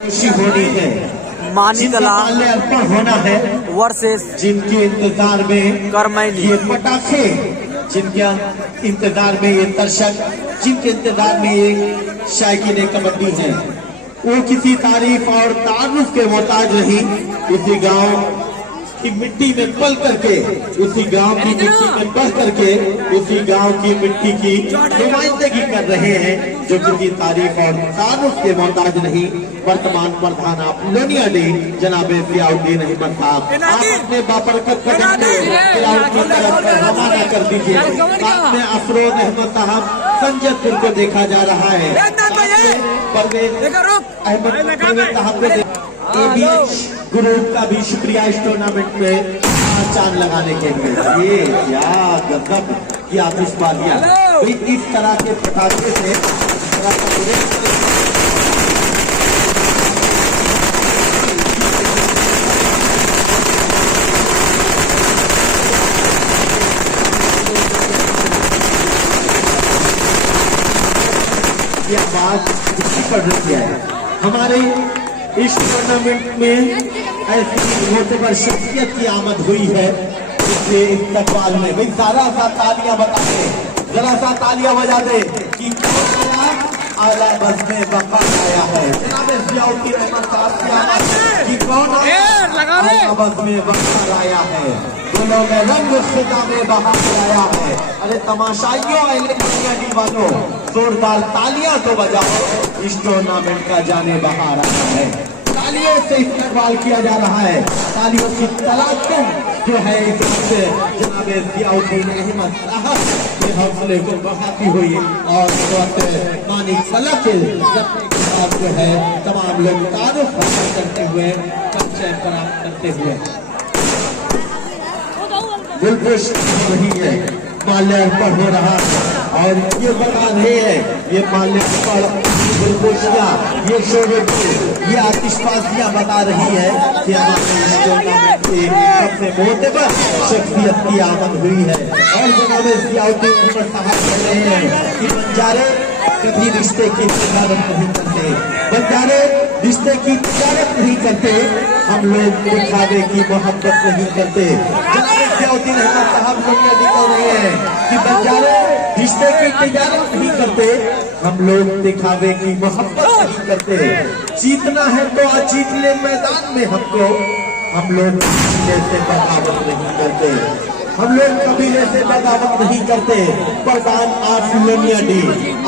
खुशी होनी है, मानिकला अर्पण होना है वर्सेस जिनके इंतजार में करमैनी। ये पटाखे, जिनके इंतजार में ये दर्शक, जिनके इंतजार में ये शायकीन कबड्डी है, वो किसी तारीफ और तारुफ के मोहताज नहीं। इसी गांव की मिट्टी में पल करके, उसी गांव की मिट्टी में बह करके, उसी गांव की मिट्टी की नुमाइंदगी कर रहे हैं, जो किसी तारीफ और तारुफ के मोहताज नहीं। वर्तमान प्रधान आप लोनियाडी जनाब जियाउद्दीन अहमद साहब, आप अपने बाबरकत कदम को जियाउद्दीन तरफ रवाना कर दीजिए। साथ में अफरोज अहमद साहब संजयपुर को देखा जा रहा है। परवेज अहमद साहब को ग्रुप का भी शुक्रिया इस टूर्नामेंट में चांद लगाने के लिए। ये क्या गजब की आतिशबाजियां, इस तरह के पटाखे से ये आवाज पड़ रही है। हमारे इस टूर्नामेंट में ऐसी मोतबर शख्सियत की आमद हुई है, इसलिए इस्तकबाल में भाई सारा सा तालियां बता दे, जरा सा तालियां बजा दे कि आला बज़्म वक़ार आया है। जनाब जियाउद्दीन अहमद साहब की आमद कि कौन आला बज़्म वक़ार आया है, दोनों में रंग ख़िज़ा में बहार आया है। अरे तमाशाइयों वालों, जोरदार तालियां तो बजाओ, इस टूर्नामेंट का जाने बहार आया है। तालियों से इस्तेमाल किया जा रहा है, तालियों की तलाक़ुम जो है इससे जनाब जियाउद्दीन अहमद साहब के हौसले को बढ़ाती हुई और मानिकला के साथ जो है तमाम लोग तारुफ हासिल करते हुए परिचय प्राप्त करते हुए गुलपुष्प नहीं है, माल्यार्पण हो रहा है। और ये बता रहे हैं, ये माल्यार्पण गुलपुष्पियां, ये शोरगुल, ये आतिशबाजियां बता रही है कि हमारे इस टूर्नामेंट की सबसे मोतबर शख्सियत की आमद हुई है। और जनाब जियाउद्दीन अहमद साहब कह रहे हैं कि बंजारे कभी रिश्ते की तजारत नहीं करते, बंजारे रिश्ते की तजारत नहीं करते, हम लोग दिखावे की मोहब्बत नहीं करते। जनाब जियाउद्दीन अहमद साहब कह रहे हैं कि बंजारे रिश्ते की तजारत नहीं करते, हम लोग दिखावे की मोहब्बत नहीं करते। जीतना है तो आज जीत ले मैदान में हमको, हम लोग कबीले से बगावत नहीं करते, हम लोग कबीले से बगावत नहीं करते। प्रधान आप लोनियाडी,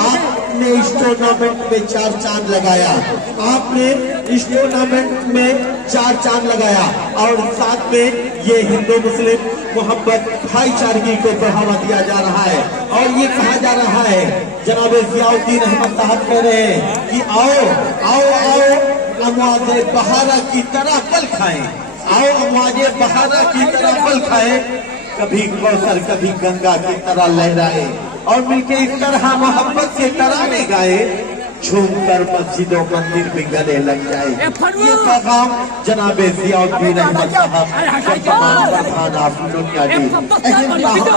आपने इस टूर्नामेंट में 4 चांद लगाया, आपने इस टूर्नामेंट में 4 चांद लगाया और साथ में ये हिंदू मुस्लिम मोहब्बत भाईचारगी को बढ़ावा दिया जा रहा है। और ये कहा जा रहा है, जनाब जियाउद्दीन अहमद साहब कह रहे हैं कि आओ आओ आओ अमवाजे बहारा की तरह पल खाएं, आओ अमवाजे बहारा की तरह पल खाएं, कभी कौसर कभी गंगा की तरह लहराए और मिलके इस तरह मोहब्बत के तराने गाए, झूमकर मस्जिदों मंदिर भी गले लग जाए। ये पैगाम जनाब जियाउद्दीन अहमद साहब प्रधान आप लोनियाडी अहम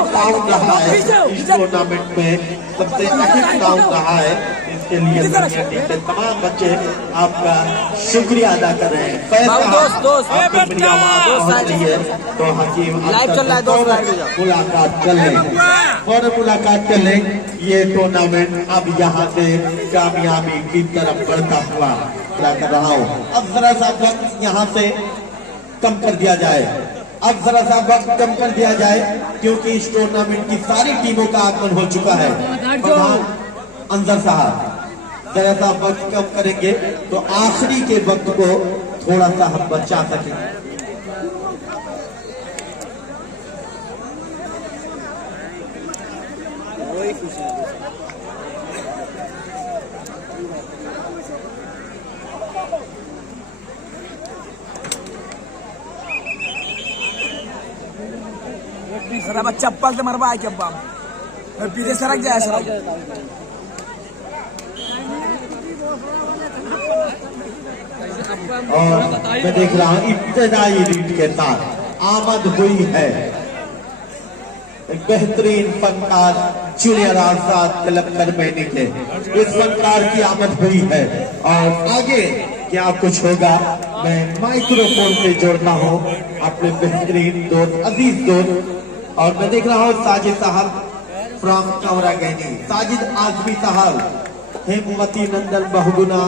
काम रहा है इस टूर्नामेंट में, सबसे अहम काम रहा है। इसके लिए लोनियाडी के तमाम बच्चे आपका शुक्रिया अदा कर रहे हैं। तो हकीम मुलाकात कर लें और मुलाकात कर लें। ये टूर्नामेंट अब यहाँ से कामयाबी की तरफ बढ़ता हुआ कर रहा हूँ। अब जरा सा वक्त यहाँ से कम कर दिया जाए, अब जरा सा वक्त कम कर दिया जाए, क्योंकि इस टूर्नामेंट की सारी टीमों का आगमन हो चुका है। प्रधान अंजर साहब जरा सा वक्त कम करेंगे तो आखिरी के वक्त को थोड़ा सा हम बचा सकेंगे। सर चप्पल से मरवा है पीछे सड़क जाए सर। और मैं देख रहा हूँ इब्तदाई रीड के साथ आमद हुई है एक बेहतरीन फनकार जूनियर आजाद क्लब करमैनी थे। इस फनकार की आमद हुई है और आगे क्या कुछ होगा। मैं माइक्रोफोन पे जोड़ता हूँ अपने बेहतरीन दोस्त, अजीज दोस्त, और मैं देख रहा हूँ साजिद साहब फ्रॉम कमरा गैनी, साजिद आजमी साहब, हेमवती नंदन बहुगुना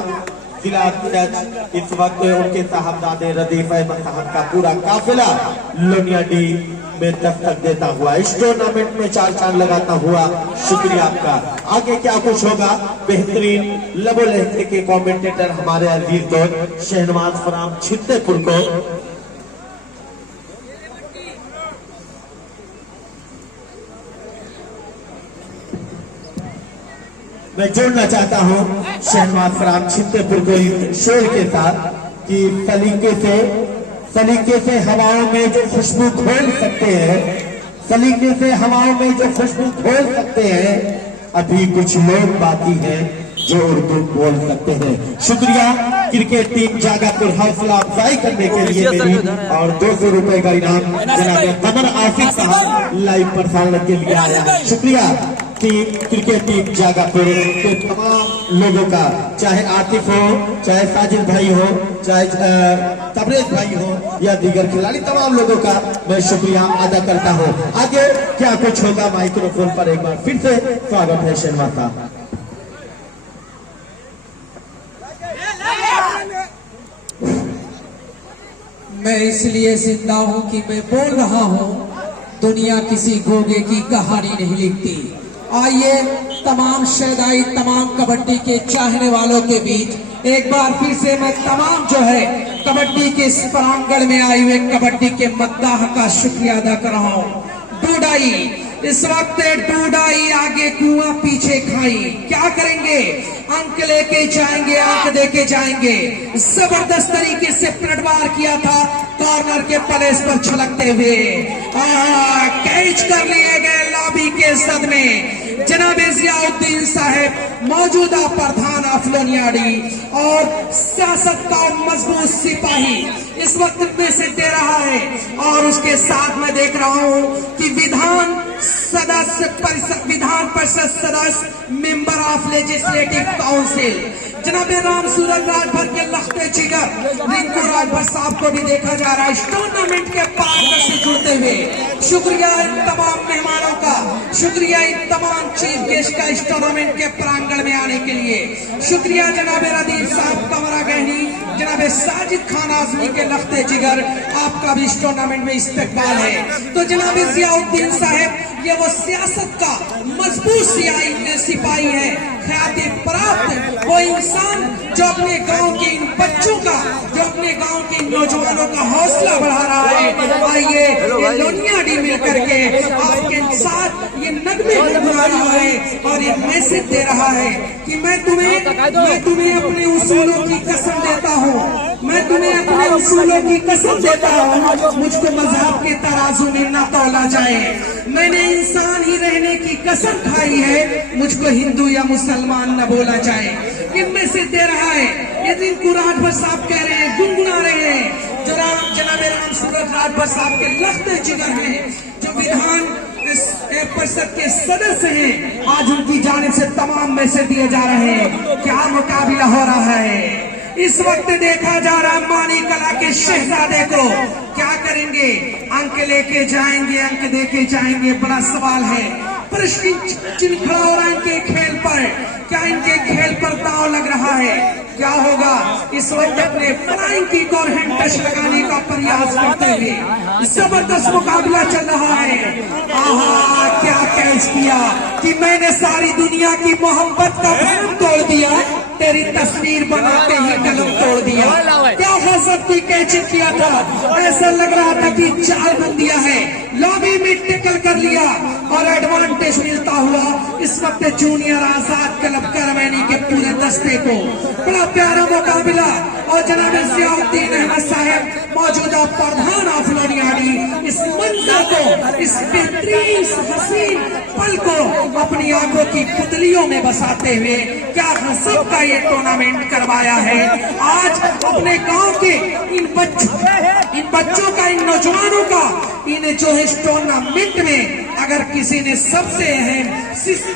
जिला अध्यक्ष। इस वक्त उनके साहबजादे रदीफ अहमद साहब का पूरा काफिला लोनियाडी में दस्तक देता हुआ इस टूर्नामेंट में चार चांद लगाता हुआ। शुक्रिया आपका। आगे क्या कुछ होगा, बेहतरीन लबो लहजे के कमेंटेटर हमारे अजीज दोस्त शहनवाज फराम छित्तेपुर को मैं जोड़ना चाहता हूं शहनवाज फराम छित्तेपुर को इस शेर के साथ कि सलीके से हवाओं में जो खुशबू खोल सकते हैं, सलीके से हवाओं में जो खुशबू खोल सकते हैं, अभी कुछ लोग बाकी हैं जो उर्दू बोल सकते हैं। शुक्रिया क्रिकेट टीम जागापुर हौसला अफजाई करने के लिए मेरी और 200 रुपए का इनाम जनाब कमर आसिफ साहब लाइव प्रसारण के लिए आया है। शुक्रिया क्रिकेट टीम जागापुर के तमाम लोगों का, चाहे आतिफ हो, चाहे साजिद भाई हो, चाहे तबरेज भाई हो या दीगर खिलाड़ी, तमाम लोगों का मैं शुक्रिया अदा करता हूं। आगे क्या कुछ होगा, माइक्रोफोन पर एक बार फिर से स्वागत है शहनवाज साहब। मैं इसलिए जिंदा हूं कि मैं बोल रहा हूं, दुनिया किसी घोगे की कहानी नहीं लिखती। आइए तमाम शहदाई, तमाम कबड्डी के चाहने वालों के बीच एक बार फिर से मैं तमाम जो है कबड्डी के इस प्रांगण में आए हुए कबड्डी के मद्दाह का शुक्रिया अदा कर रहा हूं। डूडाई इस वक्त डूडाई आगे कुआं पीछे खाई, क्या करेंगे, अंक लेके जाएंगे, अंक देके जाएंगे। जबरदस्त तरीके से पलटवार किया था कॉर्नर के प्लेस पर छलकते हुए, कैच कर लिए गए लॉबी के सदमे। जनाब जियाउद्दीन साहब मौजूदा प्रधान अफलोनियाडी और सियासत का मजबूत सिपाही इस वक्त में से दे रहा है, और उसके साथ मैं देख रहा हूं कि विधान परिषद सदस्य, मेंबर ऑफ लेजिस्लेटिव काउंसिल जनाब राम सूरज राजभर के लखते जिगर रिंकू राजभर साहब को भी देखा जा रहा है इस टूर्नामेंट के पार्टनर से जुड़ते हुए। शुक्रिया इन तमाम मेहमानों का, शुक्रिया इन तमाम चीफ गेस्ट का इस टूर्नामेंट के प्रांगण में आने के लिए। शुक्रिया जनाब रदीफ साहब कमरा गहनी, जनाब साजिद खान आजमी के लखते जिगर, आपका भी इस टूर्नामेंट में इस्तेकबाल है। तो जनाब जियाउद्दीन साहब ये वो सियासत का मजबूत सिपाही है, ख्याति प्राप्त वो इंसान जो अपने गांव के इन बच्चों का, जो अपने गांव के इन नौजवानों का हौसला बढ़ा रहा है। आइए ये लोनियाडी मिलकर के आपके साथ ये नगमे गुनगुना रहा है और ये मैसेज दे रहा है कि मैं तुम्हें अपने उसूलों की कसम देता हूँ, मैं तुम्हें अपने उसूलों की कसम देता हूँ, मुझको मजहब के तराजू में न तौला जाए। मैंने इंसान ही रहने की कसम खाई है, मुझको हिंदू या मुसलमान न बोला जाए। इनमें से दे रहा है, ये रिंकू राजभर साहब कह रहे हैं, गुनगुना रहे हैं, जनाब राम सूरज राजभर साहब के लखते जिगर हैं, जो विधान परिषद के सदस्य हैं। आज उनकी जानिब से तमाम मैसेज दिए जा रहे हैं। क्या मुकाबला हो रहा है इस वक्त, देखा जा रहा मानी कला के शहजादे को क्या करेंगे, अंक लेके जाएंगे, अंक देके जाएंगे, बड़ा सवाल है। प्रश्न चिन्ह खड़ा हो रहा है इनके खेल पर, क्या इनके खेल पर दांव लग रहा है, क्या होगा। इस वक्त अपने फ्लाइंग किक और हैंड टच लगाने का प्रयास करते हुए जबरदस्त मुकाबला चल रहा है। आहा, क्या कैच किया कि मैंने सारी दुनिया की मोहब्बत का भ्रम तोड़ दिया, तेरी तस्वीर बनाते ही कलम तोड़ दिया। क्या गजब की कैचिंग किया था, ऐसा लग रहा था कि चाल बन दिया है, लॉबी में टिकल कर लिया और एडवांटेज मिलता हुआ इस वक्त जूनियर आजाद क्लब करमैनी के पूरे दस्ते को। बड़ा प्यारा मुकाबला, और जनाब जियाउद्दीन अहमद साहब मौजूदा प्रधान ऑफ लोनियाडी इस मंजर को, इस बेहतरीन हसीन पल को अपनी आंखों की पुतलियों में बसाते हुए क्या गजब का ये टूर्नामेंट करवाया है। आज अपने गांव के इन इन बच्चों का, इन नौजवानों का, इन जो है इस टूर्नामेंट में अगर किसी ने सबसे अहम,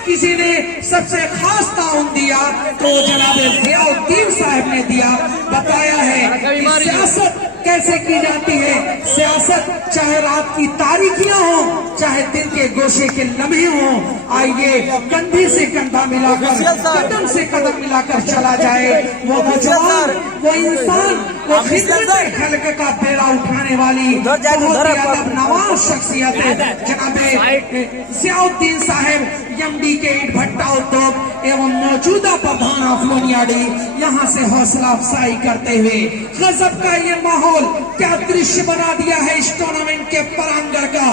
किसी ने सबसे खास ताउन दिया तो जनाब जियाउद्दीन साहब ने दिया। बताया है कि सियासत कैसे की जाती है। सियासत चाहे रात की तारीखियां हो, चाहे दिन के गोशे के लम्हे हो, आइए कंधे से कंधा मिलाकर, कदम से कदम मिलाकर चला जाए। वो नौजवान, वो इंसान, वो खिदमत खल्क का बेड़ा उठाने वाली बहुत ही अदब नवाज शख्सियत जनाब जियाउद्दीन साहब एमडी के ईट भट्टा उद्योग एवं मौजूदा प्रधान अफलोनियाडी यहाँ से हौसला अफजाई करते हुए गजब का ये माहौल क्या दृश्य बना दिया है इस टूर्नामेंट के प्रांगण का।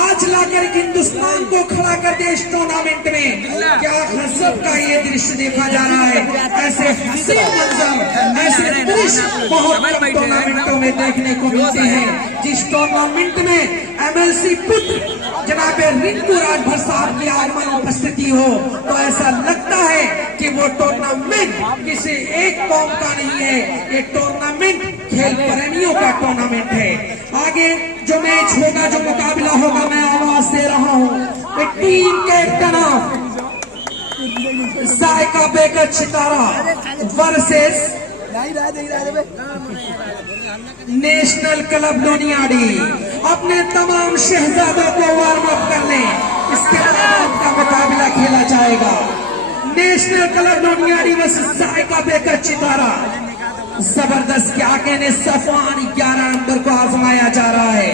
आज लाकर हिंदुस्तान को खड़ा कर दिया इस टूर्नामेंट में। क्या गजब का ये दृश्य देखा जा रहा है। ऐसे हसीन मंजर, ऐसे दृश्य बहुत कम टूर्नामेंटों में देखने को मिलते हैं। जिस टूर्नामेंट में एमएलसी पुत्र जनाब रिंकू राजभर साहब की आगमन उपस्थिति हो तो ऐसा लगता है कि वो टूर्नामेंट किसी एक कौम का नहीं है, ये टूर्नामेंट खेल प्रेमियों का टूर्नामेंट है। आगे जो मैच होगा, जो मुकाबला होगा, मैं आवाज दे रहा हूँ। Team captain of Zaika baker Chitara versus national club Loniyadi. अपने तमाम शहजादों को वार्म अप कर लें, इसके बाद का मुकाबला खेला जाएगा। नेशनल क्लब लोनियाडी वर्सेस जायका बेकर चितारा। जबरदस्त क्या कहने, सफान 11 नंबर को आजमाया जा रहा है।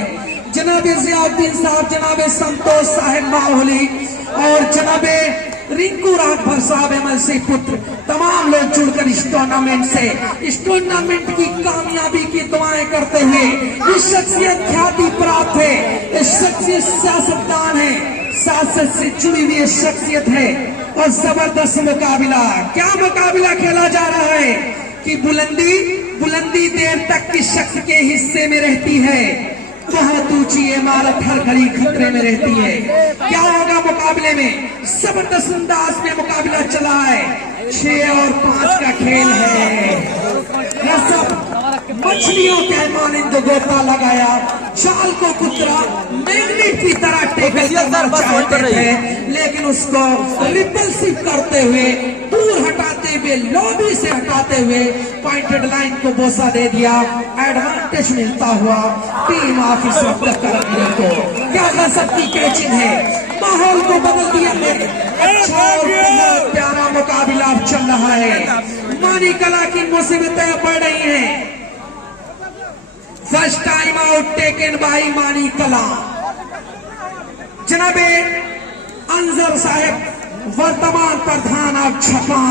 जनाब जियाउद्दीन साहब, जनाब संतोष साहब माहौली और जनाब रिंकू राजभर साहब एमएलसी पुत्र, तमाम लोग जुड़कर इस टूर्नामेंट से, इस टूर्नामेंट की कामयाबी की दुआएं करते हुए, ये शख्सियत ख्याति प्राप्त है, ये शख्सियत सियासतदान है, सियासत से जुड़ी हुई शख्सियत है। और जबरदस्त मुकाबला, क्या मुकाबला खेला जा रहा है कि बुलंदी देर तक किस शख्स के हिस्से में रहती है, बहुत ऊंची इमारत हर घड़ी खतरे में रहती है। क्या होगा मुकाबले में? जबरदस्त अंदाज में मुकाबला चला है। 6 और 5 का खेल है। मछलियों के मानिंद गोता लगाया, चाल को कुतरा मैग्नेट की तरह टेकल करना चाहते थे, लेकिन उसको रिपल्सिव करते हुए, दूर हटाते हुए, लॉबी से हटाते हुए पॉइंटेड लाइन को बोसा दे दिया। एडवांटेज मिलता हुआ टीम ऑफ इस वक्त करने को। क्या गजब की कैचिंग है, माहौल को बदल दिया। अच्छा और प्यारा मुकाबला अब चल रहा है। मानी कला की मुसीबतें बढ़ रही हैं। First time out taken by मानी कला। जनाबे अंजर साहब वर्तमान प्रधान ऑफ छपा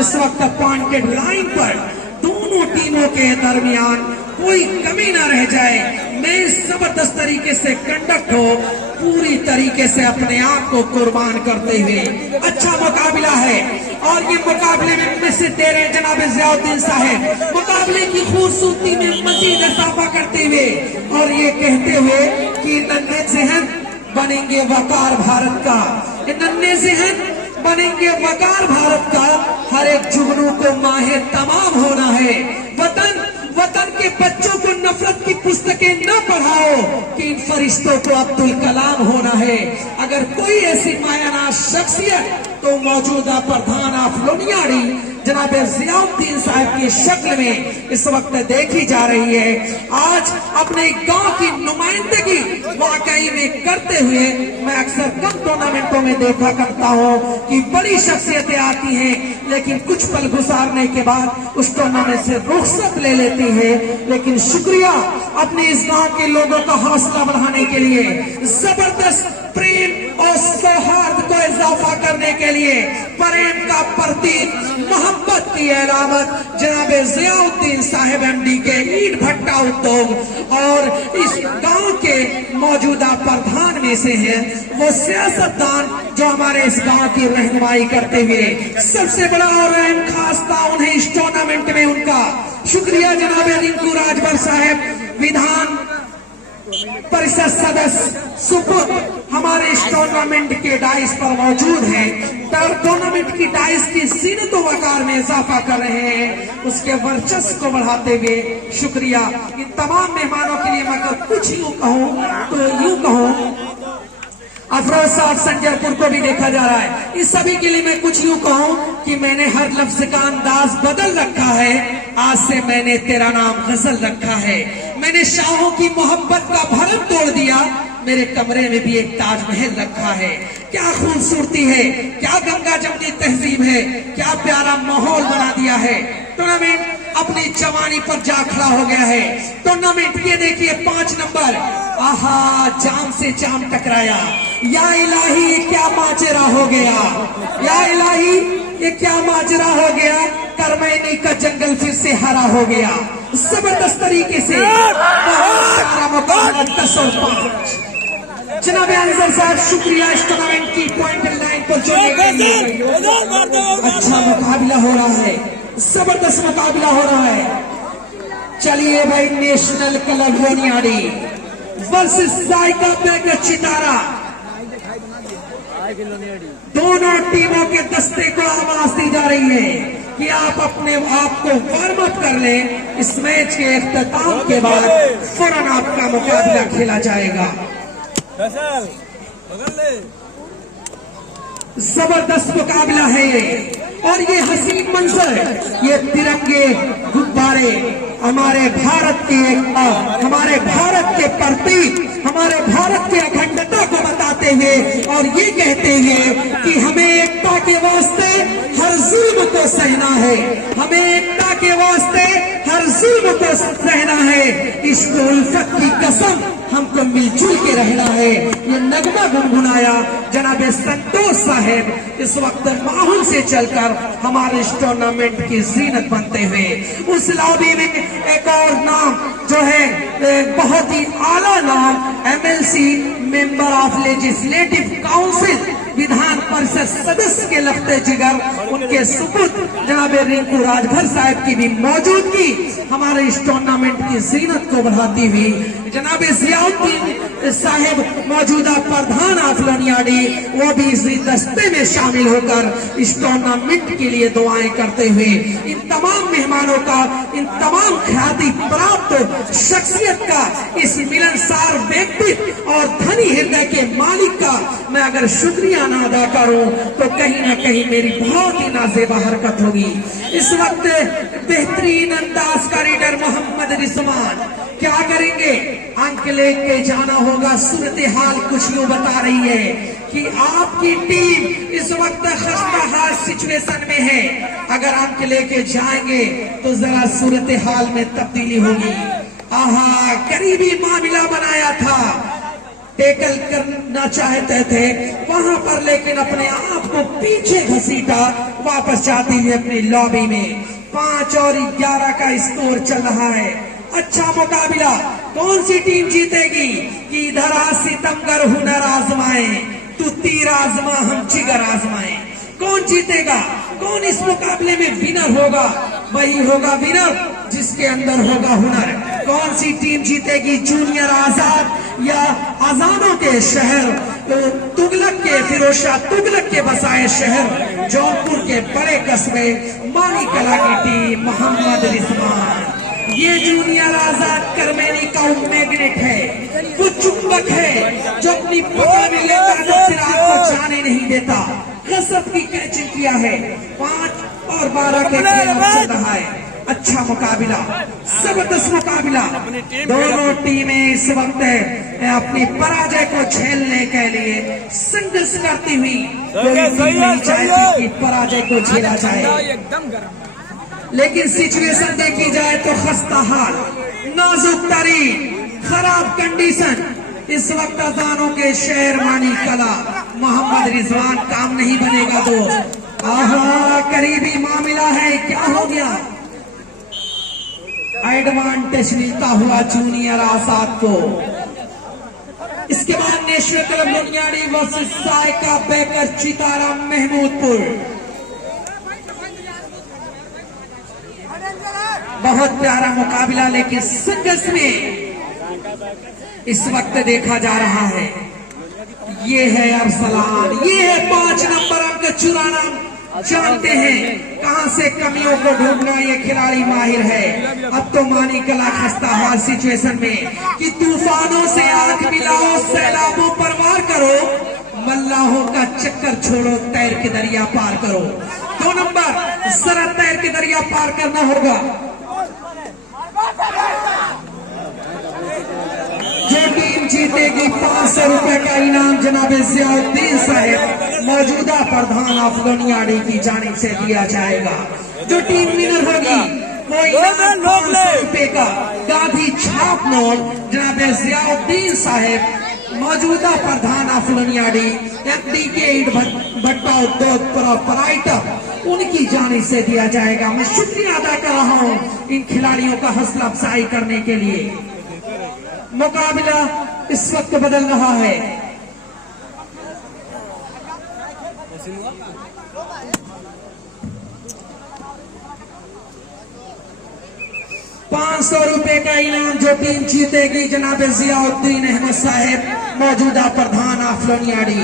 इस वक्त पॉइंटेड लाइन पर। दोनों टीमों के दरमियान कोई कमी ना रह जाए, मैच जबरदस्त तरीके से कंडक्ट हो, पूरी तरीके से अपने आप को कुर्बान करते हुए अच्छा मुकाबला है। और ये मुकाबले में मैसेज दे रहे हैं जनाब जियाउद्दीन साहब, मुकाबले की खूबसूरती में मजीद इजाफा करते हुए और ये कहते हुए कि नन्हे ज़हन बनेंगे वकार भारत का, नन्हे ज़हन बनेंगे वकार भारत का। हर एक जुगनू को माहे तमाम होना है। वतन के बच्चों को नफरत की पुस्तकें न पढ़ाओ कि इन फरिश्तों को अब्दुल कलाम होना है। अगर कोई ऐसी मायानाज शख्सियत तो मौजूदा प्रधान ऑफ लोनियाडी जनाब जियाउद्दीन साहब की शक्ल में इस वक्त देखी जा रही है। आज अपने गांव की नुमाइंदगी वाकई में करते हुए मैं अक्सर कम टूर्नामेंटों में देखा करता हूं कि बड़ी शख्सियतें आती हैं, लेकिन कुछ पल गुजारने के बाद उस टूर्नामेंट से रुखसत ले लेती है। लेकिन शुक्रिया अपने इस गांव के लोगों का हौसला बढ़ाने के लिए, जबरदस्त प्रेम और सौहार्द को इजाफा करने के लिए, प्रेम का प्रतीक, मोहब्बत की अलामत जनाब जियाउद्दीन साहब एमडी के ईट भट्टा उद्योग और इस गांव के मौजूदा प्रधान में से हैं वो सियासतदान जो हमारे इस गांव की रहनुमाई करते हुए सबसे बड़ा और अहम खास ताउन है इस टूर्नामेंट में उनका। शुक्रिया जनाब रिंकू राजभर साहब, विधान परिषद सदस्य सुपुत हमारे इस टूर्नामेंट के डाइस पर मौजूद हैं। टूर्नामेंट की डाइस की जीनत व वकार में इजाफा कर रहे हैं, उसके वर्चस्व को बढ़ाते हुए शुक्रिया। इन तमाम मेहमानों के लिए मैं अगर कुछ यूं कहूं तो यूं कहूं, अफरोज साहब संजयपुर को भी देखा जा रहा है। इस सभी के लिए मैं कुछ यूं कहूं कि मैंने हर लफ्ज का अंदाज बदल रखा है। आज से मैंने तेरा नाम गजल रखा है। मैंने शाहों की मोहब्बत का भरम तोड़ दिया, मेरे कमरे में भी एक ताजमहल रखा है। क्या खूबसूरती है, क्या गंगा जमनी तहजीब है, क्या प्यारा माहौल बना दिया है। टूर्नामेंट अपनी जवानी पर जा खड़ा हो गया है। टूर्नामेंट ये देखिए 5 नंबर, आहा जाम से जाम टकराया। या इलाही ये क्या माजरा हो गया, या इलाही ये क्या माजरा हो गया। करमैनी का जंगल फिर से हरा हो गया। जबरदस्त तरीके से बहुत सारा मुकाबला 10 और 5। जनाब अंजर साहब शुक्रिया इस टूर्नामेंट की पॉइंट लाइन पर जोड़ने के लिए। अच्छा मुकाबला हो रहा है, जबरदस्त मुकाबला हो रहा है। चलिए भाई, नेशनल क्लब लोनियाडी वर्सेस जायका बेकर चितारा। दोनों टीमों के दस्ते को आवाज दी जा रही है कि आप अपने आप को वार्म अप कर लें। इस मैच के इख्तिताम के बाद फौरन आपका मुकाबला खेला जाएगा। जबरदस्त मुकाबला है ये, और ये हसीन मंजर, ये तिरंगे गुब्बारे हमारे भारत के एकता, हमारे भारत के प्रतीक, हमारे भारत के अखंडता को बताते हुए और ये कहते हुए कि हमें एकता के वास्ते हर जुल्म को सहना है, हमें एकता के वास्ते हर जुल्म को सहना है। इस उल्फत की कसम हमको मिलजुल के रहना है। ये नगमा गुनगुनाया जनाब संतोष साहब इस वक्त माहौल से चलकर हमारे इस टूर्नामेंट की जीनत बनते हुए। उस लॉबी में एक और नाम जो है बहुत ही आला नाम, MLC member of legislative council, Vidhan Parishad सदस्य के लफ्ते जिगर, उनके सुपुत जनाब रिंकू राजभर साहब की भी मौजूदगी हमारे इस टूर्नामेंट की जीनत को बढ़ाती हुई। जनाब जियाउद्दीन साहब मौजूदा प्रधान ऑफ लोनियाडी, वो भी इस दस्ते में शामिल होकर इस टूर्नामेंट के लिए दुआएं करते हुए इन तमाम मेहमानों का, इन तमाम ख्याति प्राप्त शख्सियत का, इस मिलनसार व्यक्तित्व और धनी हृदय के मालिक का मैं अगर शुक्रिया ना अदा करूं तो कहीं ना कहीं मेरी बहुत ही नाजेबा हरकत होगी। इस वक्त बेहतरीन अंदाज का रीडर मोहम्मद रिजवान क्या करेंगे, अंक लेके जाना होगा। सूरत हाल कुछ यूं बता रही है कि आपकी टीम इस वक्त खस्ता हाल सिचुएशन में है। अगर अंक लेके जाएंगे तो जरा सूरत हाल में तब्दीली होगी। आहा, करीबी मामला बनाया था, टेकल करना चाहते थे वहां पर, लेकिन अपने आप को पीछे घसीटा, वापस जाती हुई अपनी लॉबी में। 5 और 11 का स्कोर चल रहा है। अच्छा मुकाबला, कौन सी टीम जीतेगी कि इधर सितमगर हुनर आजमाए, तू तीर आजमा हम जिगर आजमाए। कौन जीतेगा, कौन इस मुकाबले में विनर होगा? वही होगा विनर जिसके अंदर होगा हुनर। कौन सी टीम जीतेगी, जूनियर आजाद या आजादों के शहर तुगलक के, फिरोज शाह तुगलक के बसाए शहर जौनपुर के बड़े कस्बे मानी कला की टीम मोहम्मद रिजवान। ये जूनियर आजाद करमैनी का मैग्नेट है, वो चुंबक है जो अपनी पकड़ में लेता तो चिराग को जाने नहीं देता। गजब की कैचिंग किया है। 5 और 12 के खेल चल रहा है। अच्छा मुकाबला, जबरदस्त मुकाबला। दोनों टीमें इस वक्त अपनी पराजय को झेलने के लिए संघर्ष करती हुई, कोई टीम नहीं चाहती कि पराजय को झेला जाए। लेकिन सिचुएशन देखी जाए तो खस्ता हाल, नाजुक तरीन, खराब कंडीशन। इस वक्त अजानों के शहर मानी कला मोहम्मद रिजवान काम नहीं बनेगा दोस्त। आहा, करीबी मामला है, क्या हो गया? एडवांटेज मिलता हुआ जूनियर आजाद को। इसके बाद नेशनल क्लब लोनियाडी वर्सेस जायका बेकर चितारा महमूदपुर। बहुत प्यारा मुकाबला, लेकिन संघर्ष में इस वक्त देखा जा रहा है, ये है अरसलान, ये है 5 नंबर अंक चुराना। जानते हैं कहां से कमियों को ढूंढना ये खिलाड़ी माहिर है। अब तो मानी कला खस्ता हाल सिचुएशन में कि तूफानों से आंख मिलाओ, सैलाबों पर वार करो, मल्लाहों का चक्कर छोड़ो, तैर के दरिया पार करो। 2 नंबर जरा तैर के दरिया पार करना होगा। जो टीम जीतेगी 500 रुपए का इनाम जनाब जियाउद्दीन साहब मौजूदा प्रधान अफगानियाडी की जानिब से दिया जाएगा। जो टीम विनर होगी वो इनाम 500 रुपए का गांधी छाप नोट जनाब जियाउद्दीन साहब मौजूदा प्रधान अफगानियाडी एमडीके भट्टा उद्योग प्रोपराइटर उनकी जानिब से दिया जाएगा। मैं शुक्रिया अदा कर रहा हूं इन खिलाड़ियों का हौसला अफजाई करने के लिए। मुकाबला इस वक्त बदल रहा है। ₹500 का इनाम जो टीम जीतेगी जनाब जियाउद्दीन अहमद साहब मौजूदा प्रधान अफगानियाडी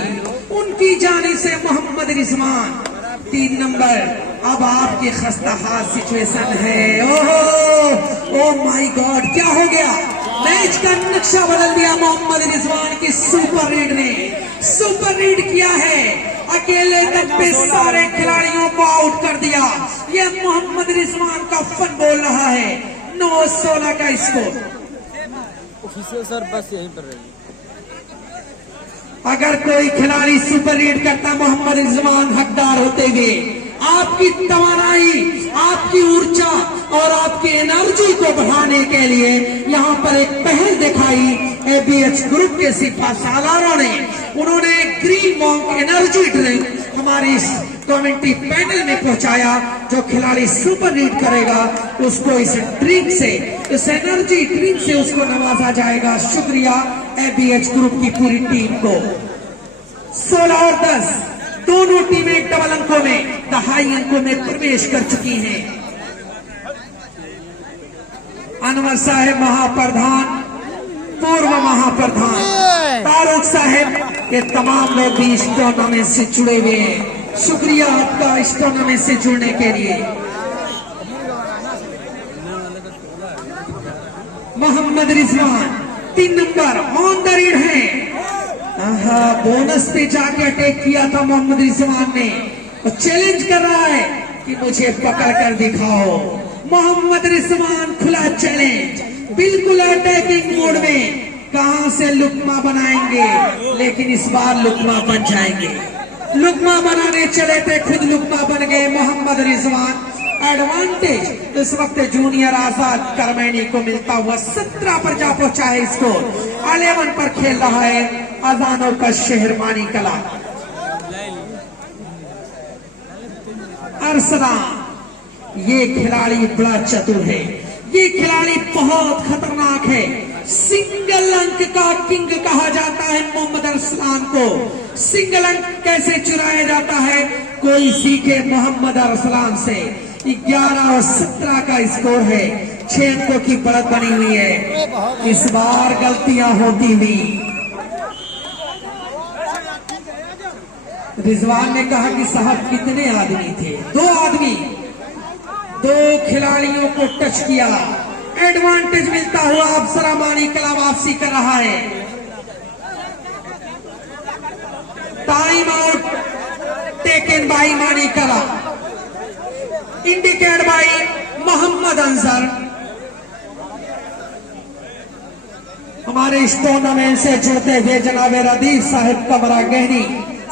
उनकी जानिब से मोहम्मद रिजवान 3 नंबर। अब आपकी खस्ता हाल सिचुएशन है। ओह माय गॉड, क्या हो गया? मैच का नक्शा बदल दिया मोहम्मद रिजवान की सुपर रीड ने। सुपर रीड किया है, अकेले दम पे सारे खिलाड़ियों को आउट कर दिया। यह मोहम्मद रिजवान का फन बोल रहा है। 9-16 का स्कोर। ऑफिशियल सर बस यहीं पर रही। अगर कोई खिलाड़ी सुपर रीड करता मोहम्मद रिजवान हकदार होते हुए, आपकी तवानाई, आपकी ऊर्जा और आपकी एनर्जी को बढ़ाने के लिए यहाँ पर एक पहल दिखाई एबीएच ग्रुप के सिपा सालारों ने। उन्होंने ग्रीन मॉन्क एनर्जी ड्रिंक हमारे इस कमेंट्री पैनल में पहुंचाया। जो खिलाड़ी सुपर रीड करेगा उसको इस ड्रिंक से, इस एनर्जी ड्रिंक से उसको नवाजा जाएगा। शुक्रिया एबीएच ग्रुप की पूरी टीम को। 16 और 10 दोनों टीमें डबल अंकों में, दहाई अंकों में प्रवेश कर चुकी हैं। अनवर साहब महाप्रधान, पूर्व महाप्रधान तारुक साहब, ये तमाम लोग भी इस टूर्नामेंट से जुड़े हुए हैं। शुक्रिया आपका इस टूर्नामेंट से जुड़ने के लिए। Mohammad Rizwan 3 number on the raid है। बोनस पे जाके अटैक किया था मोहम्मद रिजवान ने, और चैलेंज कर रहा है कि मुझे पकड़ कर दिखाओ। मोहम्मद रिजवान खुला चैलेंज, बिल्कुल अटैकिंग मोड में। कहां से लुकमा बनाएंगे, लेकिन इस बार लुकमा बन जाएंगे। लुकमा बनाने चले थे, खुद लुकमा बन गए मोहम्मद रिजवान। एडवांटेज इस वक्त जूनियर आजाद करमैनी को मिलता हुआ 17 पर जा पहुंचा है। स्कोर 11 पर खेल रहा है अजानों का शहर मानी कला। अरसलान ये खिलाड़ी बड़ा चतुर है, ये खिलाड़ी बहुत खतरनाक है। सिंगल अंक का किंग कहा जाता है मोहम्मद अरसलान को। सिंगल अंक कैसे चुराया जाता है, कोई सीखे मोहम्मद अरसलान से। 11 और 17 का स्कोर है, 6 अंकों की बढ़त बनी हुई है। इस बार गलतियां होती हुई। रिजवान ने कहा कि साहब कितने आदमी थे? 2 आदमी, 2 खिलाड़ियों को टच किया। एडवांटेज मिलता हुआ अफसरा मानी कला वापसी कर रहा है। टाइम आउट टेकन बाई मानी कला, इंडिकेट बाई मोहम्मद अंसर। हमारे इस टूर्नामेंट से जुड़ते हुए जनाब रदीफ साहब कमरा गहनी,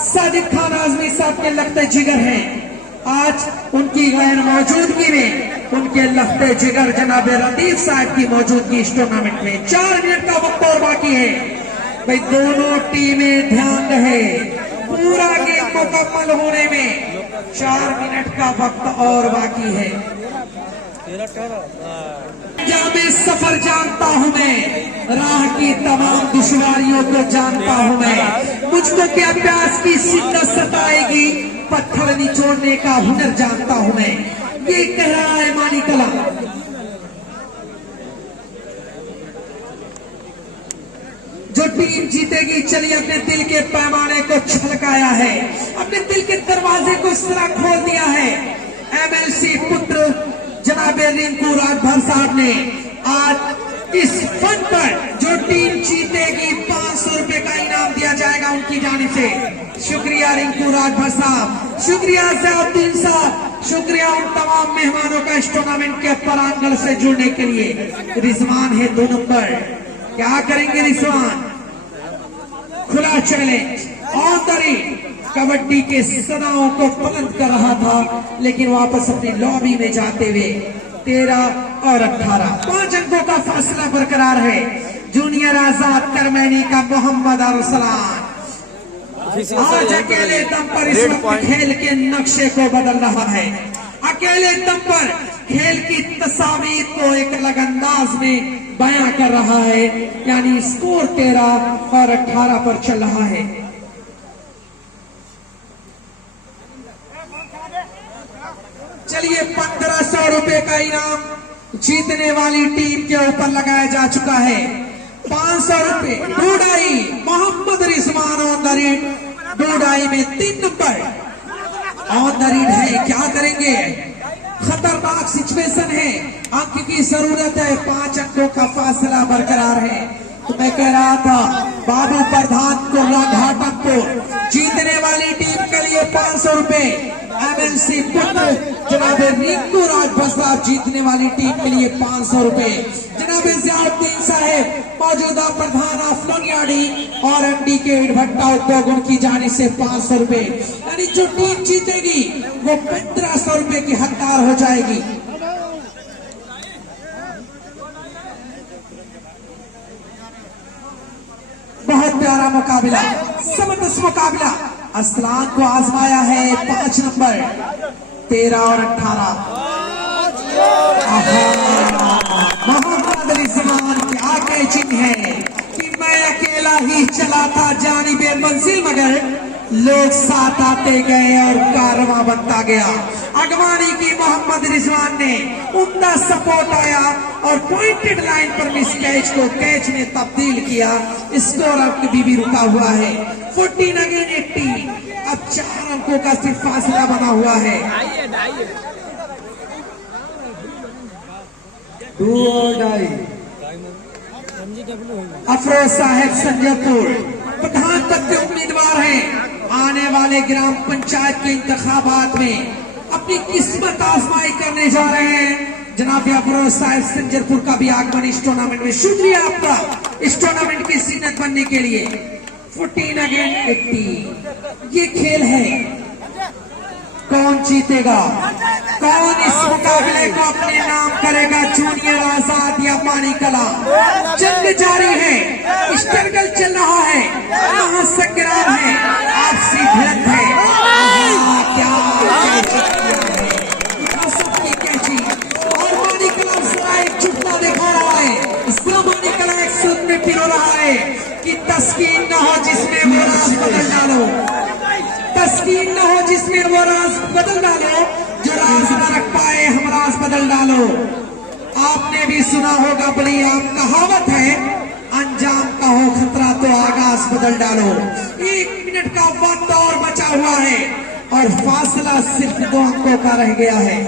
साजिद खान आजमी साहब के लखते जिगर हैं। आज उनकी गैर मौजूदगी में उनके लखते जिगर जनाब रदीफ साहब की मौजूदगी इस टूर्नामेंट में। 4 मिनट का वक्त और बाकी है। भाई दोनों टीमें ध्यान रहे, पूरा गेम मुकम्मल होने में 4 मिनट का वक्त और बाकी है। मैं सफर जानता हूं मैं, राह की तमाम दुश्वारियों को जानता हूं मैं। मुझको क्या प्यास की शिद्दत सताएगी, पत्थर निचोड़ने का हुनर जानता हूं मैं। ये कह रहा है मानी कला। जो टीम जीतेगी, चलिए अपने दिल के पैमाने को छलकाया है, अपने दिल के दरवाजे को इस तरह खोल दिया है। एमएलसी पुत्र जनाब रिंकू राजभर साहब ने आज इस फंड पर जो टीम जीतेगी 500 रुपए का इनाम दिया जाएगा उनकी जानिब से। शुक्रिया रिंकू राजभर साहब, शुक्रिया ज़ियाउद्दीन साहब, शुक्रिया उन तमाम मेहमानों का इस टूर्नामेंट के प्रांगण से जुड़ने के लिए। रिजवान है 2 नंबर, क्या करेंगे रिजवान? खुला challenge on the ring, kabaddi के सदाओं को बुलंद कर रहा था, लेकिन वापस अपनी लॉबी में जाते हुए 13 और 18 5 अंकों का फासला बरकरार है। जूनियर आजाद करमैनी का मोहम्मद अरसलान आज अकेले दम पर इस वक्त खेल के नक्शे को बदल रहा है। अकेले दम पर खेल की तस्वीर को एक अलग अंदाज में बयां कर रहा है, यानी स्कोर 13 और 18 पर चल रहा है। चलिए 1500 रुपए का इनाम जीतने वाली टीम के ऊपर लगाया जा चुका है। 500 रुपए डूडाई Mohammad Rizwan on the raid, डूडाई में 3 नंबर ऑन द रीड है। क्या करेंगे? खतरनाक सिचुएशन है, अंक की जरूरत है, 5 अंकों का फासला बरकरार है। तो मैं कह रहा था बाबू प्रधान को घाटमपुर जीतने वाली टीम के लिए 500 रुपए, एमएलसी पुत्र जनाब रिंकू राजभर साहब जीतने वाली टीम के लिए 500 रुपए, जनाब ज़ियाउद्दीन साहब मौजूदा प्रधान ऑफ लोनियाडी और एमडी के भट्टा उद्योग उनकी जाने से 500 रुपए, यानी जो टीम जीतेगी वो 1500 रुपए की हकदार हो जाएगी। बहुत प्यारा मुकाबला, जबरदस्त मुकाबला। असलान को आजमाया है 5 नंबर, 13 और 18। मोहम्मद रिजवान क्या कैचिंग है कि मैं अकेला ही चला था जानिबे मंजिल, मगर लोग साथ आते गए और कारवां बनता गया। अगवानी की मोहम्मद रिजवान ने उम्दा सपोर्ट आया और पॉइंटेड लाइन पर मिस कैच को कैच में तब्दील किया। स्कोर अब भी रुका हुआ है 14 अगेन 80। अब 4 अंकों का सिर्फ फासला बना हुआ है। अफरोज साहब संजयपुर प्रधान पद के उम्मीदवार हैं। आने वाले ग्राम पंचायत के इंतखाबात में अपनी किस्मत आजमाई करने जा रहे हैं। जनाब अफरोज साहब संजयपुर का भी आगमन इस टूर्नामेंट में। शुक्रिया आपका इस टूर्नामेंट की जीनत बनने के लिए। 14 अगेन 80 ये खेल है, कौन जीतेगा, कौन इस मुकाबले को अपने नाम करेगा, जूनियर आजाद या पानी कला। जंग जारी है, स्ट्रगल चल रहा है, यहाँ संग्राम है, आपसी भिड़ंत है। क्या सबकी कैची और पानी कला जरा एक चुटना दिखा रहा है। इसका पानी कला एक सुर में पिरो रहा है कि तस्कीन न हो जिसमें वो राज बदल डालो, तस्कीन न हो जिसमें वो राज बदल डालो, जो राज न रख पाए हम राज बदल डालो। आपने भी सुना होगा, बड़ी आम कहावत है, अंजाम का हो खतरा तो आगाज बदल डालो। 1 मिनट का वक्त और बचा हुआ है और फासला सिर्फ 2 अंकों का रह गया है।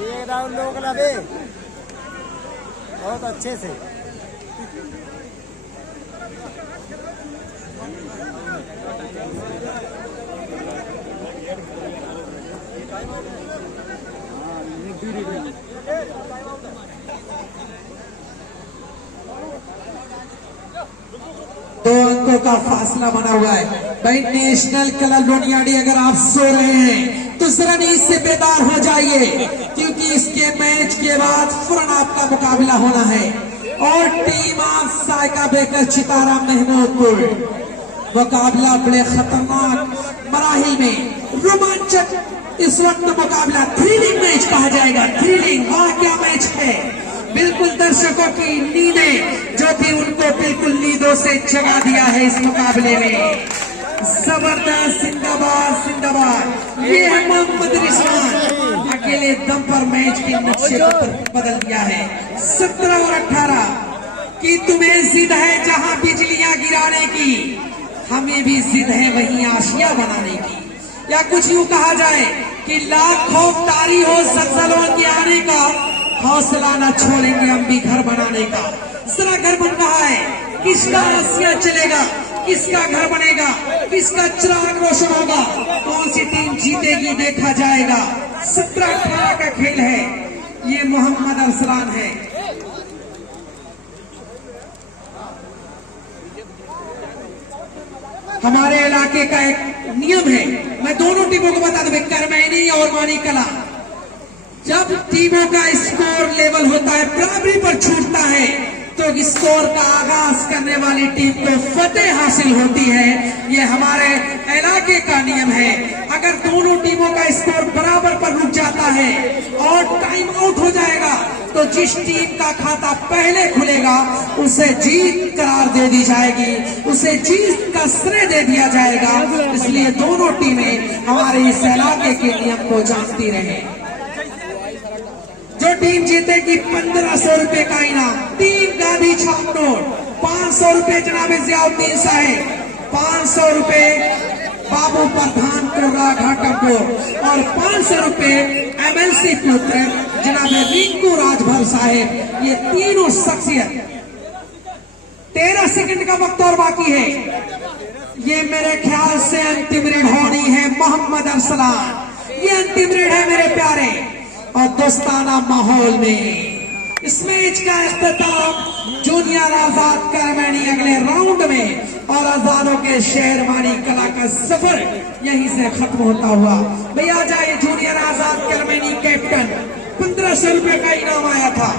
ये राउंड लोग लगे बहुत अच्छे से। दो अंकों का फासला बना हुआ है। भाई नेशनल कलर लोनियाडी अगर आप सो रहे हैं तो जरा नींद से बेदार हो जाइए, क्योंकि इसके मैच के बाद फौरन आपका मुकाबला होना है। और team of Saika baker Chitara Mahmudpur, मुकाबला बड़े खतरनाक मराहिल में रोमांचक इस वक्त मुकाबला थ्रिलिंग मैच कहा जाएगा। थ्रिलिंग, वाह क्या मैच है। बिल्कुल दर्शकों की नींदें जो थी उनको बिल्कुल नींदों से जगा दिया है इस मुकाबले में। जबरदस्त, जिंदाबाद जिंदाबाद। ये है मोहम्मद रिजवान, अकेले अकेले दम पर मैच के नक्शे को बदल दिया है। 17 और 18 कि तुम्हें जिद है जहां बिजलियां गिराने की, हमें भी जिद है वहीं आशियां बनाने की। या कुछ यूं कहा जाए कि लाख खौफ तारी हो ज़लज़लों के आने का, हौसला न छोड़ेंगे हम भी घर बनाने का। जरा घर बन रहा है, किसका आसिया चलेगा, किसका घर बनेगा, किसका चिराग रोशन होगा, कौन सी टीम जीतेगी देखा जाएगा। 17-18 का खेल है, ये मोहम्मद अरसलान है। हमारे इलाके का एक नियम है, मैं दोनों टीमों को बता दूं, करमैनी और मानी कला, जब टीमों का स्कोर लेवल होता है, बराबरी पर छूटता है, तो स्कोर का आगाज करने वाली टीम को फतेह हासिल होती है। ये हमारे इलाके का नियम है। अगर दोनों टीमों का स्कोर बराबर पर रुक जाता है और टाइम आउट हो जाएगा, तो जिस टीम का खाता पहले खुलेगा उसे जीत करार दे दी जाएगी, उसे जीत का श्रेय दे दिया जाएगा। इसलिए दोनों टीमें हमारे इस इलाके के नियम को जानती रहे। जो टीम जीतेगी 1500 रुपए का इनाम, 3 गांधी छाप नोट, 500 रुपए जनाब जियाउद्दीन साहेब, 500 रुपए बाबू प्रधान कोरा घाटमपुर और 500 रुपए MLC पुत्र जनाब रिंकू राजभर साहेब। ये तीनों शख्सियत 13 सेकंड का वक्त और बाकी है। ये मेरे ख्याल से अंतिम रेड होनी है मोहम्मद अरसलान। ये अंतिम रेड है मेरे प्यारे, और दोस्ताना माहौल में इस मैच का इख्तिताम जूनियर आजाद करमैनी अगले राउंड में, और आजादों के शेरवानी कला का सफर यहीं से खत्म होता हुआ। भैया जाए जूनियर आजाद करमैनी कैप्टन, 1500 रुपए का इनाम आया था।